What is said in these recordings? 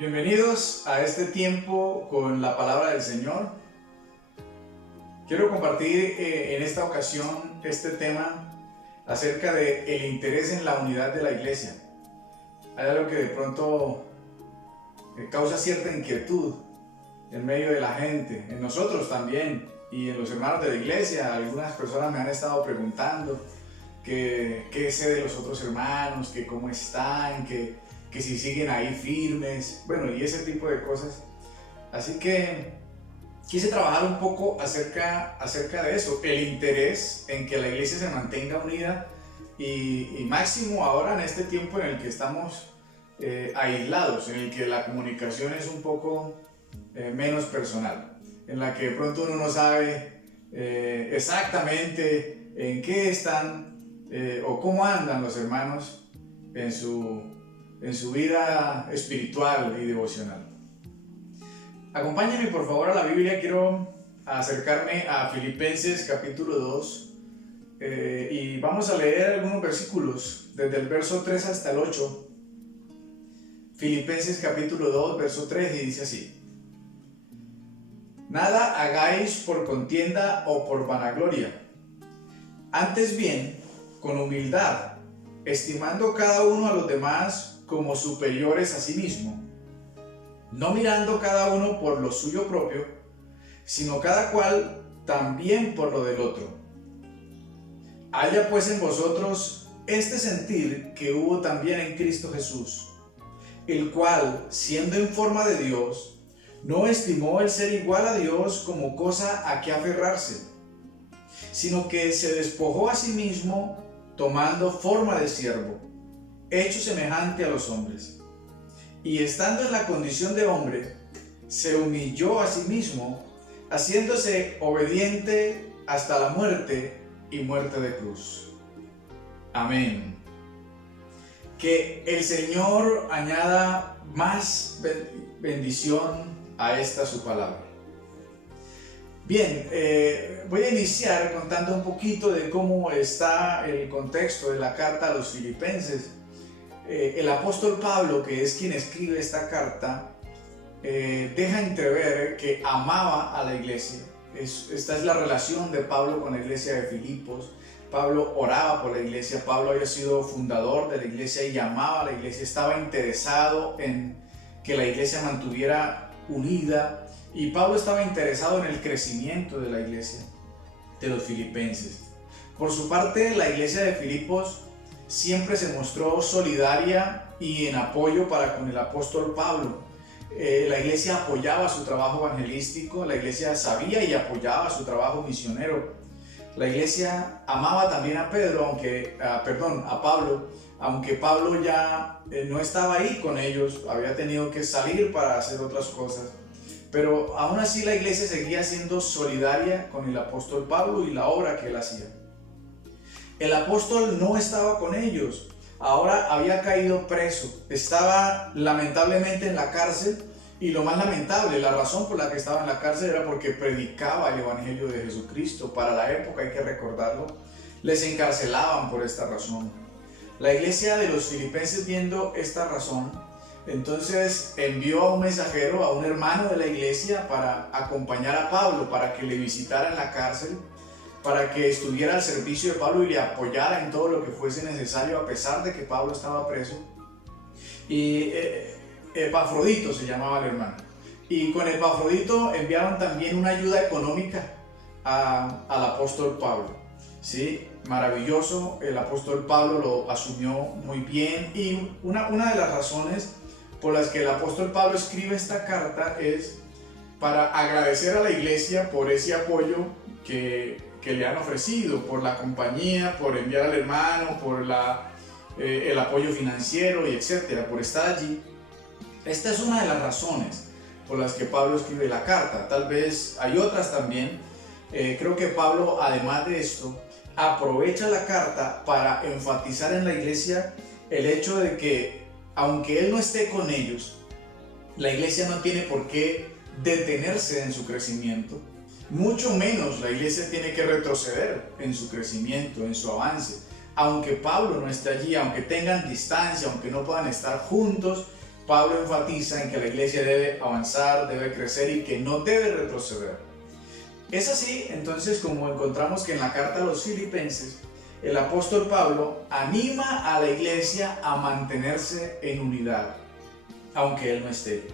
Bienvenidos a este tiempo con la palabra del Señor. Quiero compartir en esta ocasión este tema acerca del interés en la unidad de la iglesia. Hay algo que de pronto causa cierta inquietud en medio de la gente, en nosotros también y en los hermanos de la iglesia. Algunas personas me han estado preguntando qué sé de los otros hermanos, que cómo están, que si siguen ahí firmes, bueno, y ese tipo de cosas. Así que quise trabajar un poco acerca de eso, el interés en que la iglesia se mantenga unida y máximo ahora en este tiempo en el que estamos aislados, en el que la comunicación es un poco menos personal, en la que de pronto uno no sabe exactamente en qué están o cómo andan los hermanos en su vida espiritual y devocional. Acompáñenme por favor a la Biblia. Quiero acercarme a Filipenses capítulo 2 y vamos a leer algunos versículos desde el verso 3 hasta el 8. Filipenses capítulo 2 verso 3 y dice así: Nada hagáis por contienda o por vanagloria, antes bien con humildad, estimando cada uno a los demás como superiores a sí mismo, no mirando cada uno por lo suyo propio, sino cada cual también por lo del otro. Haya pues en vosotros este sentir que hubo también en Cristo Jesús, el cual, siendo en forma de Dios, no estimó el ser igual a Dios como cosa a que aferrarse, sino que se despojó a sí mismo, tomando forma de siervo, hecho semejante a los hombres, y estando en la condición de hombre, se humilló a sí mismo, haciéndose obediente hasta la muerte y muerte de cruz. Amén. Que el Señor añada más bendición a esta su palabra. Bien, voy a iniciar contando un poquito de cómo está el contexto de la carta a los filipenses. El apóstol Pablo, que es quien escribe esta carta, deja entrever que amaba a la iglesia. Esta es la relación de Pablo con la iglesia de Filipos. Pablo oraba por la iglesia. Pablo había sido fundador de la iglesia y amaba a la iglesia. Estaba interesado en que la iglesia mantuviera unida. Y Pablo estaba interesado en el crecimiento de la iglesia de los filipenses. Por su parte, la iglesia de Filipos siempre se mostró solidaria y en apoyo para con el apóstol Pablo. La iglesia apoyaba su trabajo evangelístico, la iglesia sabía y apoyaba su trabajo misionero. La iglesia amaba también a Pablo, aunque Pablo ya no estaba ahí con ellos, había tenido que salir para hacer otras cosas. Pero aún así la iglesia seguía siendo solidaria con el apóstol Pablo y la obra que él hacía. El apóstol no estaba con ellos, ahora había caído preso, estaba lamentablemente en la cárcel, y lo más lamentable, la razón por la que estaba en la cárcel era porque predicaba el evangelio de Jesucristo. Para la época, hay que recordarlo, les encarcelaban por esta razón. La iglesia de los filipenses, viendo esta razón, entonces envió a un mensajero, a un hermano de la iglesia, para acompañar a Pablo, para que le visitara en la cárcel, para que estuviera al servicio de Pablo y le apoyara en todo lo que fuese necesario, a pesar de que Pablo estaba preso. Y Epafrodito se llamaba el hermano. Y con Epafrodito enviaron también una ayuda económica al apóstol Pablo. ¿Sí? Maravilloso, el apóstol Pablo lo asumió muy bien. Y una de las razones por las que el apóstol Pablo escribe esta carta es para agradecer a la iglesia por ese apoyo que le han ofrecido, por la compañía, por enviar al hermano, por el apoyo financiero y etcétera, por estar allí. Esta es una de las razones por las que Pablo escribe la carta. Tal vez hay otras también. Creo que Pablo, además de esto, aprovecha la carta para enfatizar en la iglesia el hecho de que, aunque él no esté con ellos, la iglesia no tiene por qué detenerse en su crecimiento. Mucho menos la iglesia tiene que retroceder en su crecimiento, en su avance. Aunque Pablo no esté allí, aunque tengan distancia, aunque no puedan estar juntos, Pablo enfatiza en que la iglesia debe avanzar, debe crecer y que no debe retroceder. Es así, entonces, como encontramos que en la carta a los Filipenses, el apóstol Pablo anima a la iglesia a mantenerse en unidad, aunque él no esté.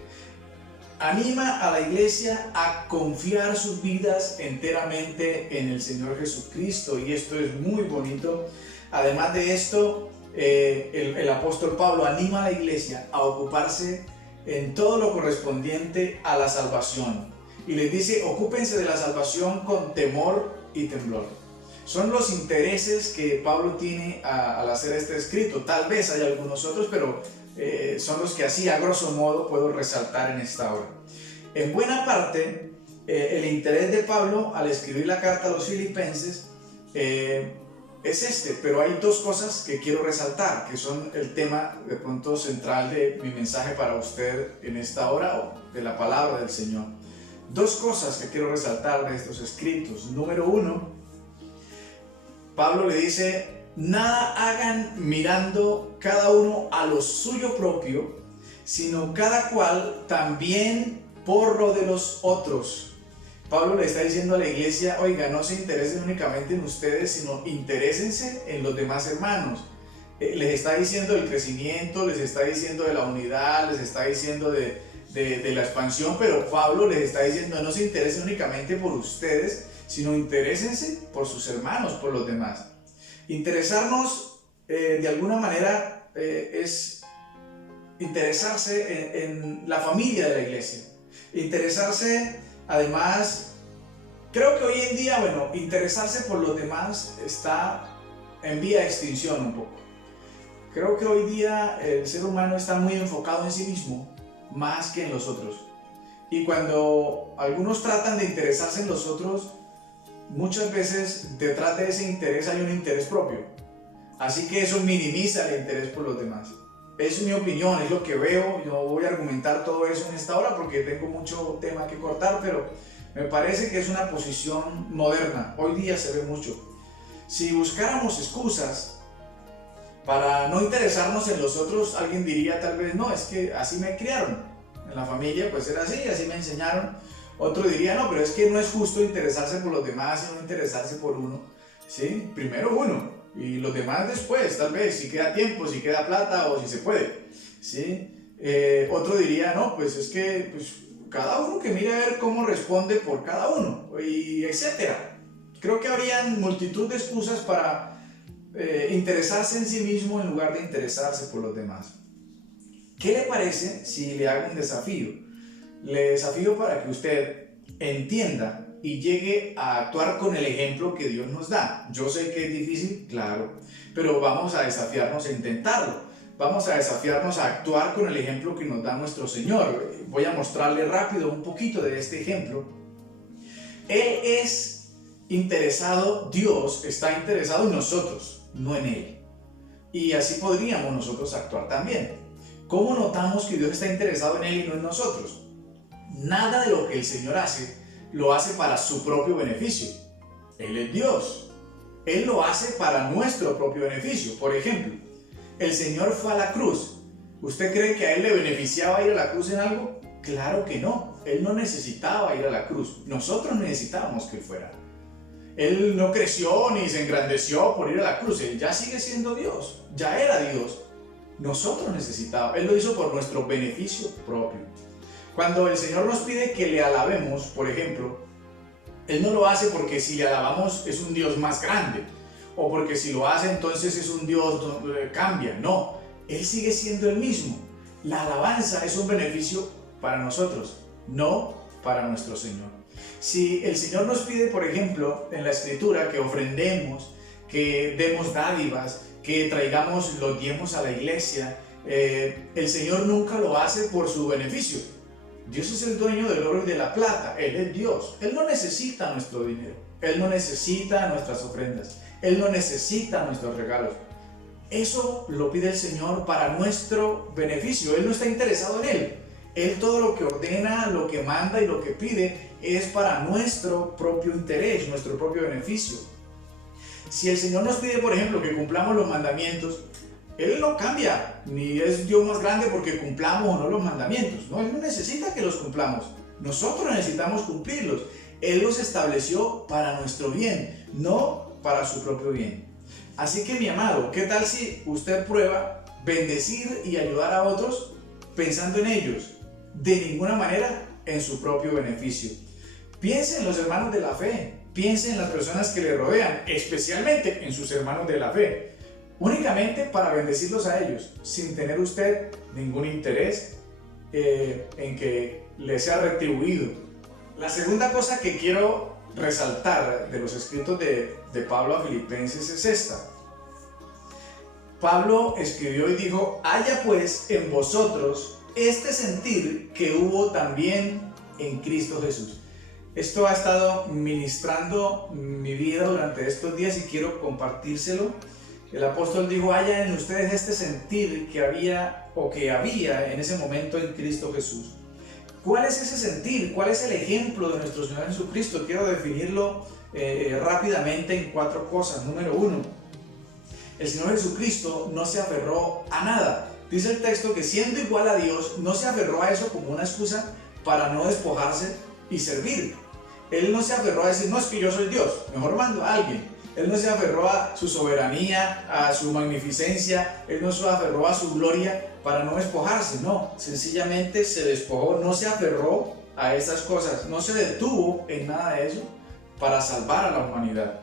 Anima a la iglesia a confiar sus vidas enteramente en el Señor Jesucristo, y esto es muy bonito. Además de esto, el apóstol Pablo anima a la iglesia a ocuparse en todo lo correspondiente a la salvación, y les dice: ocúpense de la salvación con temor y temblor. Son los intereses que Pablo tiene al hacer este escrito. Tal vez hay algunos otros, pero son los que así a grosso modo puedo resaltar en esta hora. En buena parte, el interés de Pablo al escribir la carta a los Filipenses es este, pero hay dos cosas que quiero resaltar, que son el tema de pronto central de mi mensaje para usted en esta hora, o de la palabra del Señor. Dos cosas que quiero resaltar de estos escritos. Número uno, Pablo le dice: nada hagan mirando cada uno a lo suyo propio, sino cada cual también por lo de los otros. Pablo le está diciendo a la iglesia: oiga, no se interesen únicamente en ustedes, sino interésense en los demás hermanos. Les está diciendo del crecimiento, les está diciendo de la unidad, les está diciendo de la expansión, pero Pablo les está diciendo: no se interesen únicamente por ustedes, sino interésense por sus hermanos, por los demás. Interesarnos de alguna manera es interesarse en la familia de la iglesia. Interesarse, además, creo que hoy en día, interesarse por los demás está en vía de extinción un poco. Creo que hoy día el ser humano está muy enfocado en sí mismo, más que en los otros. Y cuando algunos tratan de interesarse en los otros, muchas veces detrás de ese interés hay un interés propio. Así que eso minimiza el interés por los demás. Es mi opinión, es lo que veo. Yo voy a argumentar todo eso en esta hora porque tengo mucho tema que cortar, pero me parece que es una posición moderna. Hoy día se ve mucho. Si buscáramos excusas para no interesarnos en los otros, alguien diría tal vez: no, es que así me criaron. En la familia pues era así me enseñaron. Otro diría: no, pero es que no es justo interesarse por los demás, sino interesarse por uno. ¿Sí? Primero uno, y los demás después, tal vez, si queda tiempo, si queda plata o si se puede. ¿Sí? Otro diría: no, pues es que cada uno que mire a ver cómo responde por cada uno, y etcétera. Creo que habrían multitud de excusas para interesarse en sí mismo en lugar de interesarse por los demás. ¿Qué le parece si le hago un desafío? Le desafío para que usted entienda y llegue a actuar con el ejemplo que Dios nos da. Yo sé que es difícil, claro, pero vamos a desafiarnos a intentarlo. Vamos a desafiarnos a actuar con el ejemplo que nos da nuestro Señor. Voy a mostrarle rápido un poquito de este ejemplo. Él es interesado, Dios está interesado en nosotros, no en Él. Y así podríamos nosotros actuar también. ¿Cómo notamos que Dios está interesado en Él y no en nosotros? Nada de lo que el Señor hace, lo hace para su propio beneficio. Él es Dios. Él lo hace para nuestro propio beneficio. Por ejemplo, el Señor fue a la cruz. ¿Usted cree que a Él le beneficiaba ir a la cruz en algo? Claro que no. Él no necesitaba ir a la cruz. Nosotros necesitábamos que Él fuera. Él no creció ni se engrandeció por ir a la cruz. Él ya sigue siendo Dios. Ya era Dios. Nosotros necesitábamos. Él lo hizo por nuestro beneficio propio. Cuando el Señor nos pide que le alabemos, por ejemplo, Él no lo hace porque si le alabamos es un Dios más grande, o porque si lo hace entonces es un Dios que cambia. No, Él sigue siendo el mismo. La alabanza es un beneficio para nosotros, no para nuestro Señor. Si el Señor nos pide, por ejemplo, en la Escritura que ofrendemos, que demos dádivas, que traigamos los diezmos a la iglesia, el Señor nunca lo hace por su beneficio. Dios es el dueño del oro y de la plata. Él es Dios. Él no necesita nuestro dinero. Él no necesita nuestras ofrendas. Él no necesita nuestros regalos. Eso lo pide el Señor para nuestro beneficio. Él no está interesado en Él. Él todo lo que ordena, lo que manda y lo que pide es para nuestro propio interés, nuestro propio beneficio. Si el Señor nos pide, por ejemplo, que cumplamos los mandamientos, Él no cambia, ni es Dios más grande porque cumplamos o no los mandamientos. No, Él no necesita que los cumplamos. Nosotros necesitamos cumplirlos. Él los estableció para nuestro bien, no para su propio bien. Así que, mi amado, ¿qué tal si usted prueba bendecir y ayudar a otros pensando en ellos? De ninguna manera en su propio beneficio. Piense en los hermanos de la fe, piense en las personas que le rodean, especialmente en sus hermanos de la fe, únicamente para bendecirlos a ellos, sin tener usted ningún interés en que les sea retribuido. La segunda cosa que quiero resaltar de los escritos de Pablo a Filipenses es esta. Pablo escribió y dijo: haya pues en vosotros este sentir que hubo también en Cristo Jesús. Esto ha estado ministrando mi vida durante estos días y quiero compartírselo. El apóstol dijo: haya en ustedes este sentir que había en ese momento en Cristo Jesús. ¿Cuál es ese sentir? ¿Cuál es el ejemplo de nuestro Señor Jesucristo? Quiero definirlo rápidamente en 4 cosas. Número 1, el Señor Jesucristo no se aferró a nada. Dice el texto que siendo igual a Dios, no se aferró a eso como una excusa para no despojarse y servir. Él no se aferró a decir: no, es que yo soy Dios, mejor mando a alguien. Él no se aferró a su soberanía, a su magnificencia, Él no se aferró a su gloria para no despojarse, no, sencillamente se despojó, no se aferró a esas cosas, no se detuvo en nada de eso para salvar a la humanidad.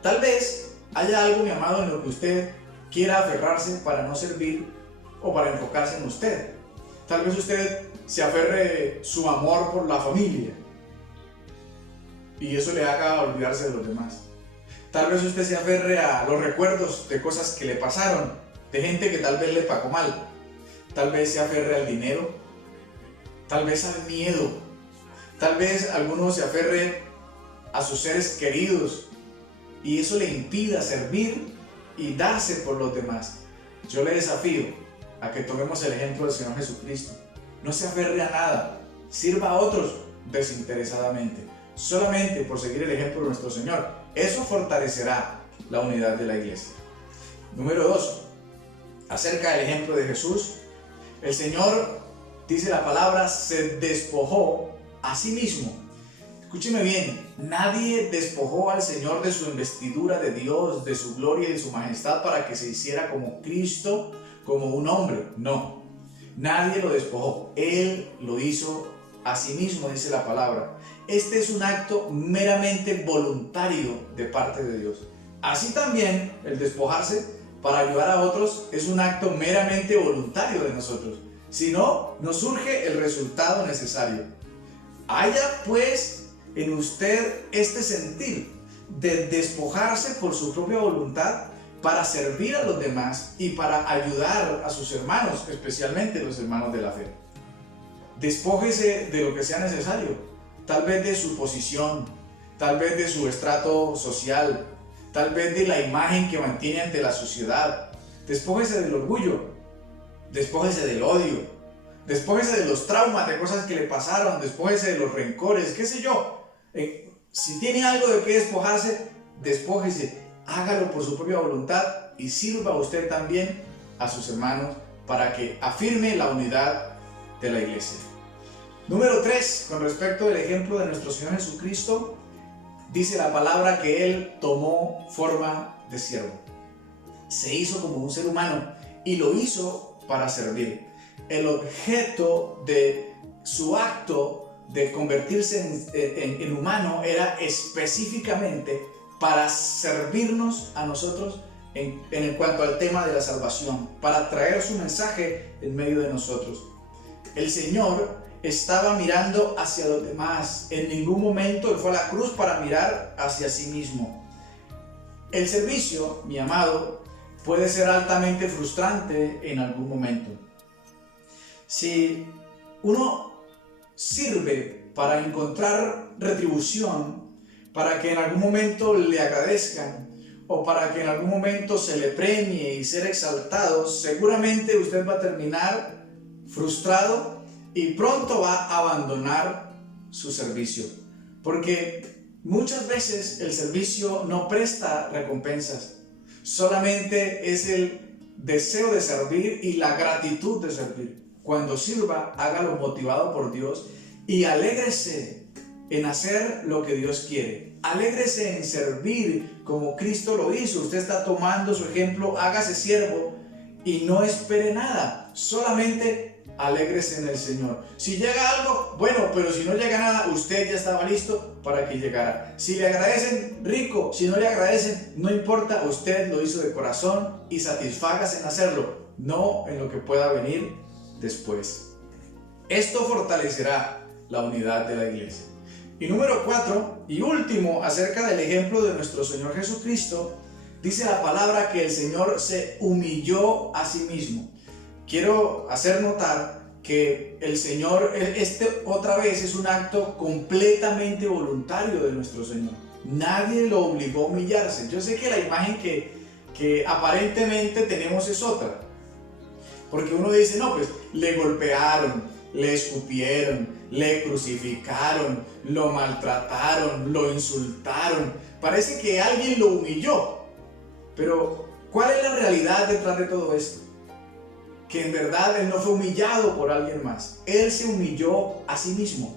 Tal vez haya algo, mi amado, en lo que usted quiera aferrarse para no servir o para enfocarse en usted. Tal vez usted se aferre su amor por la familia y eso le haga olvidarse de los demás. Tal vez usted se aferre a los recuerdos de cosas que le pasaron, de gente que tal vez le pagó mal. Tal vez se aferre al dinero, tal vez al miedo, tal vez alguno se aferre a sus seres queridos y eso le impida servir y darse por los demás. Yo le desafío a que tomemos el ejemplo del Señor Jesucristo. No se aferre a nada, sirva a otros desinteresadamente, solamente por seguir el ejemplo de nuestro Señor. Eso fortalecerá la unidad de la iglesia. Número 2, acerca del ejemplo de Jesús, el Señor, dice la palabra, se despojó a sí mismo. Escúcheme bien, nadie despojó al Señor de su investidura de Dios, de su gloria y de su majestad para que se hiciera como Cristo, como un hombre. No, nadie lo despojó, Él lo hizo a sí mismo, dice la palabra. Este es un acto meramente voluntario de parte de Dios. Así también el despojarse para ayudar a otros es un acto meramente voluntario de nosotros. Si no, no surge el resultado necesario. Haya pues en usted este sentir de despojarse por su propia voluntad para servir a los demás y para ayudar a sus hermanos, especialmente los hermanos de la fe. Despójese de lo que sea necesario. Tal vez de su posición, tal vez de su estrato social, tal vez de la imagen que mantiene ante la sociedad. Despójese del orgullo, despójese del odio, despójese de los traumas, de cosas que le pasaron, despójese de los rencores, qué sé yo. Si tiene algo de qué despojarse, despójese, hágalo por su propia voluntad y sirva usted también a sus hermanos para que afirme la unidad de la iglesia. Número 3, con respecto al ejemplo de nuestro Señor Jesucristo, dice la palabra que Él tomó forma de siervo. Se hizo como un ser humano y lo hizo para servir. El objeto de su acto de convertirse en humano era específicamente para servirnos a nosotros en cuanto al tema de la salvación, para traer su mensaje en medio de nosotros. El Señor estaba mirando hacia los demás. En ningún momento Él fue a la cruz para mirar hacia sí mismo. El servicio, mi amado, puede ser altamente frustrante en algún momento. Si uno sirve para encontrar retribución, para que en algún momento le agradezcan o para que en algún momento se le premie y ser exaltado, seguramente usted va a terminar frustrado y pronto va a abandonar su servicio, porque muchas veces el servicio no presta recompensas, solamente es el deseo de servir y la gratitud de servir. Cuando sirva, hágalo motivado por Dios y alégrese en hacer lo que Dios quiere. Alégrese en servir como Cristo lo hizo. Usted está tomando su ejemplo, hágase siervo y no espere nada. Solamente alégrese en el Señor. Si llega algo, bueno, pero si no llega nada, usted ya estaba listo para que llegara. Si le agradecen, rico. Si no le agradecen, no importa, usted lo hizo de corazón y satisfágase en hacerlo, no en lo que pueda venir después. Esto fortalecerá la unidad de la iglesia. Y número 4 y último, acerca del ejemplo de nuestro Señor Jesucristo, dice la palabra que el Señor se humilló a sí mismo. Quiero hacer notar que el Señor, otra vez es un acto completamente voluntario de nuestro Señor. Nadie lo obligó a humillarse. Yo sé que la imagen que aparentemente tenemos es otra. Porque uno dice, no, pues le golpearon, le escupieron, le crucificaron, lo maltrataron, lo insultaron. Parece que alguien lo humilló. Pero, ¿cuál es la realidad detrás de todo esto? Que en verdad Él no fue humillado por alguien más. Él se humilló a sí mismo.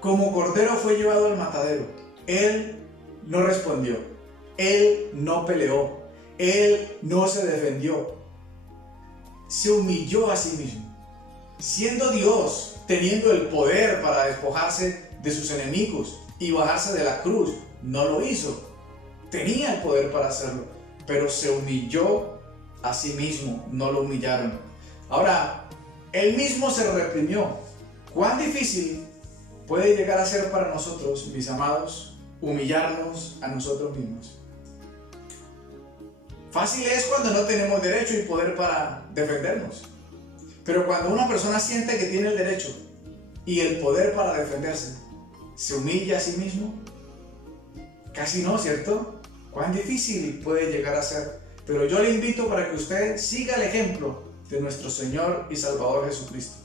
Como cordero fue llevado al matadero. Él no respondió. Él no peleó. Él no se defendió. Se humilló a sí mismo. Siendo Dios, teniendo el poder para despojarse de sus enemigos y bajarse de la cruz, no lo hizo. Tenía el poder para hacerlo, pero se humilló a sí mismo, no lo humillaron. Ahora, Él mismo se reprimió. ¿Cuán difícil puede llegar a ser para nosotros, mis amados, humillarnos a nosotros mismos? Fácil es cuando no tenemos derecho y poder para defendernos. Pero cuando una persona siente que tiene el derecho y el poder para defenderse, ¿se humilla a sí mismo? Casi no, ¿cierto? ¿Cuán difícil puede llegar a ser? Pero yo le invito para que usted siga el ejemplo de nuestro Señor y Salvador Jesucristo.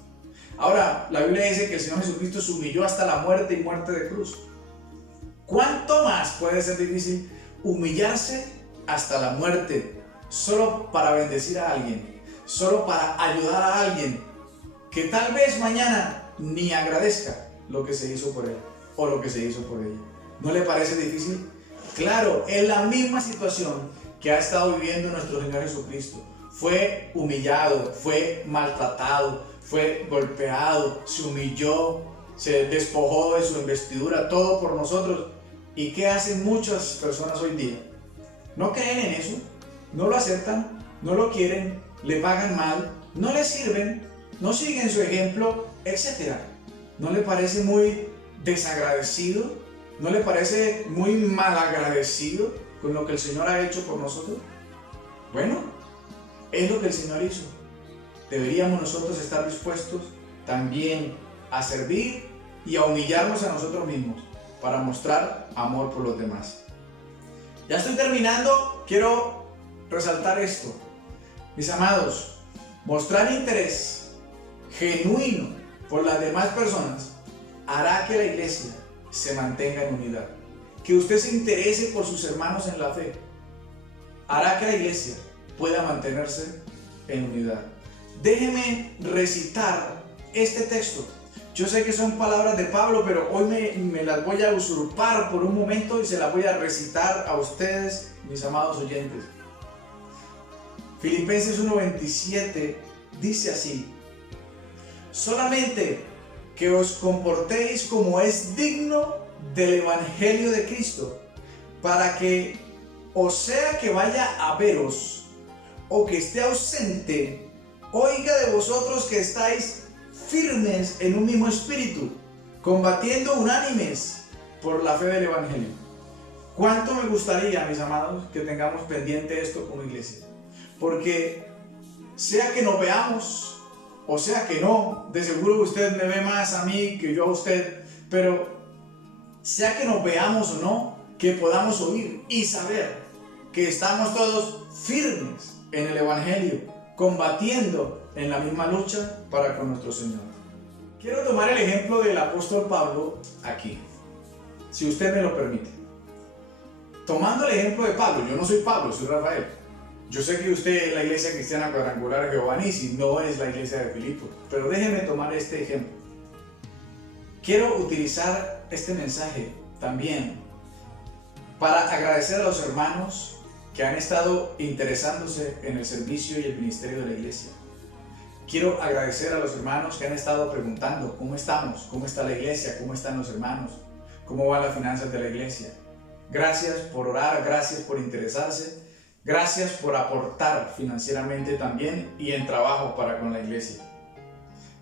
Ahora, la Biblia dice que el Señor Jesucristo se humilló hasta la muerte y muerte de cruz. ¿Cuánto más puede ser difícil humillarse hasta la muerte solo para bendecir a alguien, solo para ayudar a alguien que tal vez mañana ni agradezca lo que se hizo por él o lo que se hizo por ella? ¿No le parece difícil? Claro, es la misma situación que ha estado viviendo nuestro Señor Jesucristo. Fue humillado, fue maltratado, fue golpeado, se humilló, se despojó de su investidura, todo por nosotros. ¿Y qué hacen muchas personas hoy día? No creen en eso, no lo aceptan, no lo quieren, le pagan mal, no le sirven, no siguen su ejemplo, etc. ¿No le parece muy desagradecido? ¿No le parece muy malagradecido con lo que el Señor ha hecho por nosotros? Bueno, es lo que el Señor hizo. Deberíamos nosotros estar dispuestos también a servir y a humillarnos a nosotros mismos para mostrar amor por los demás. Ya estoy terminando, quiero resaltar esto. Mis amados, mostrar interés genuino por las demás personas hará que la iglesia se mantenga en unidad. Que usted se interese por sus hermanos en la fe hará que la iglesia pueda mantenerse en unidad. Déjeme recitar este texto. Yo sé que son palabras de Pablo, pero hoy me las voy a usurpar por un momento y se las voy a recitar a ustedes, mis amados oyentes. Filipenses 1:27 dice así: solamente que os comportéis como es digno del Evangelio de Cristo, para que, o sea que vaya a veros, o que esté ausente, oiga de vosotros que estáis firmes en un mismo espíritu, combatiendo unánimes por la fe del Evangelio. ¿Cuánto me gustaría, mis amados, que tengamos pendiente esto como iglesia? Porque sea que nos veamos, o sea que no, de seguro usted me ve más a mí que yo a usted, pero sea que nos veamos o no, que podamos oír y saber que estamos todos firmes en el Evangelio, combatiendo en la misma lucha para con nuestro Señor. Quiero tomar el ejemplo del apóstol Pablo aquí, si usted me lo permite. Tomando el ejemplo de Pablo, yo no soy Pablo, soy Rafael. Yo sé que usted es la iglesia cristiana cuadrangular Jehová Nissi, no es la iglesia de Filipos, pero déjeme tomar este ejemplo. Quiero utilizar este mensaje también para agradecer a los hermanos que han estado interesándose en el servicio y el ministerio de la iglesia. Quiero agradecer a los hermanos que han estado preguntando cómo estamos, cómo está la iglesia, cómo están los hermanos, cómo van las finanzas de la iglesia. Gracias por orar, gracias por interesarse, gracias por aportar financieramente también y en trabajo para con la iglesia.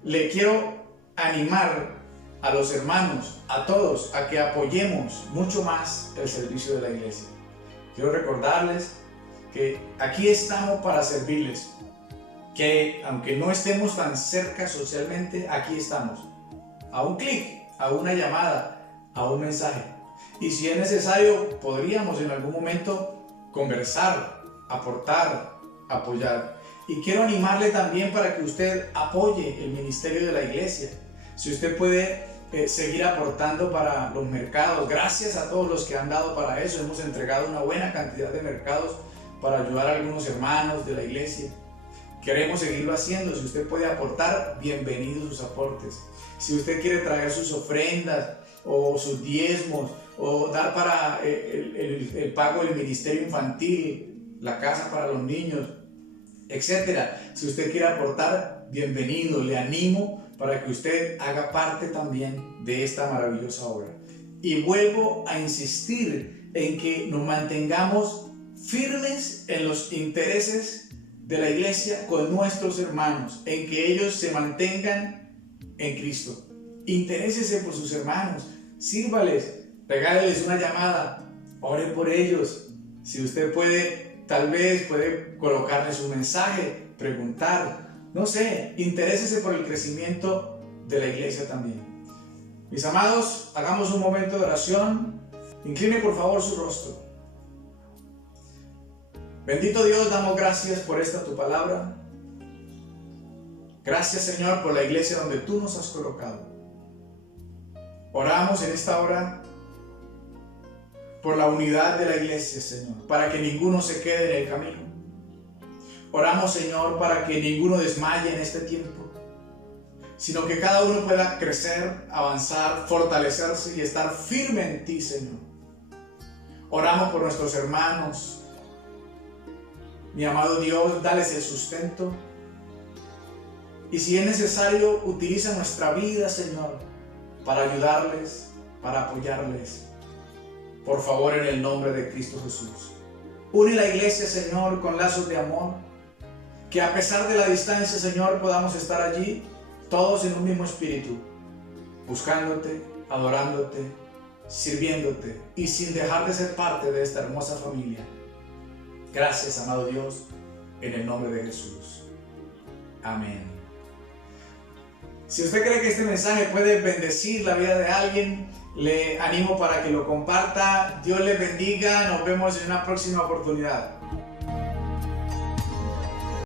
Le quiero animar a los hermanos, a todos, a que apoyemos mucho más el servicio de la iglesia. Quiero recordarles que aquí estamos para servirles, que aunque no estemos tan cerca socialmente, aquí estamos. A un clic, a una llamada, a un mensaje. Y si es necesario, podríamos en algún momento conversar, aportar, apoyar. Y quiero animarle también para que usted apoye el ministerio de la iglesia. Si usted puede seguir aportando para los mercados, gracias a todos los que han dado para eso. Hemos entregado una buena cantidad de mercados para ayudar a algunos hermanos de la iglesia. Queremos seguirlo haciendo. Si usted puede aportar, bienvenidos sus aportes. Si usted quiere traer sus ofrendas o sus diezmos o dar para el pago del ministerio infantil, la casa para los niños, etcétera. Si usted quiere aportar, bienvenido. Le animo para que usted haga parte también de esta maravillosa obra. Y vuelvo a insistir en que nos mantengamos firmes en los intereses de la iglesia con nuestros hermanos, en que ellos se mantengan en Cristo. Interésese por sus hermanos, sírvales, regáleles una llamada, ore por ellos. Si usted puede, tal vez puede colocarles un mensaje, preguntar, no sé, interésese por el crecimiento de la iglesia también. Mis amados, hagamos un momento de oración. Incline por favor su rostro. Bendito Dios, damos gracias por esta tu palabra. Gracias, Señor, por la iglesia donde tú nos has colocado. Oramos en esta hora por la unidad de la iglesia, Señor, para que ninguno se quede en el camino. Oramos, Señor, para que ninguno desmaye en este tiempo, sino que cada uno pueda crecer, avanzar, fortalecerse y estar firme en ti, Señor. Oramos por nuestros hermanos. Mi amado Dios, dales el sustento. Y si es necesario, utiliza nuestra vida, Señor, para ayudarles, para apoyarles. Por favor, en el nombre de Cristo Jesús. Une la iglesia, Señor, con lazos de amor. Que a pesar de la distancia, Señor, podamos estar allí, todos en un mismo espíritu, buscándote, adorándote, sirviéndote y sin dejar de ser parte de esta hermosa familia. Gracias, amado Dios, en el nombre de Jesús. Amén. Si usted cree que este mensaje puede bendecir la vida de alguien, le animo para que lo comparta. Dios le bendiga. Nos vemos en una próxima oportunidad.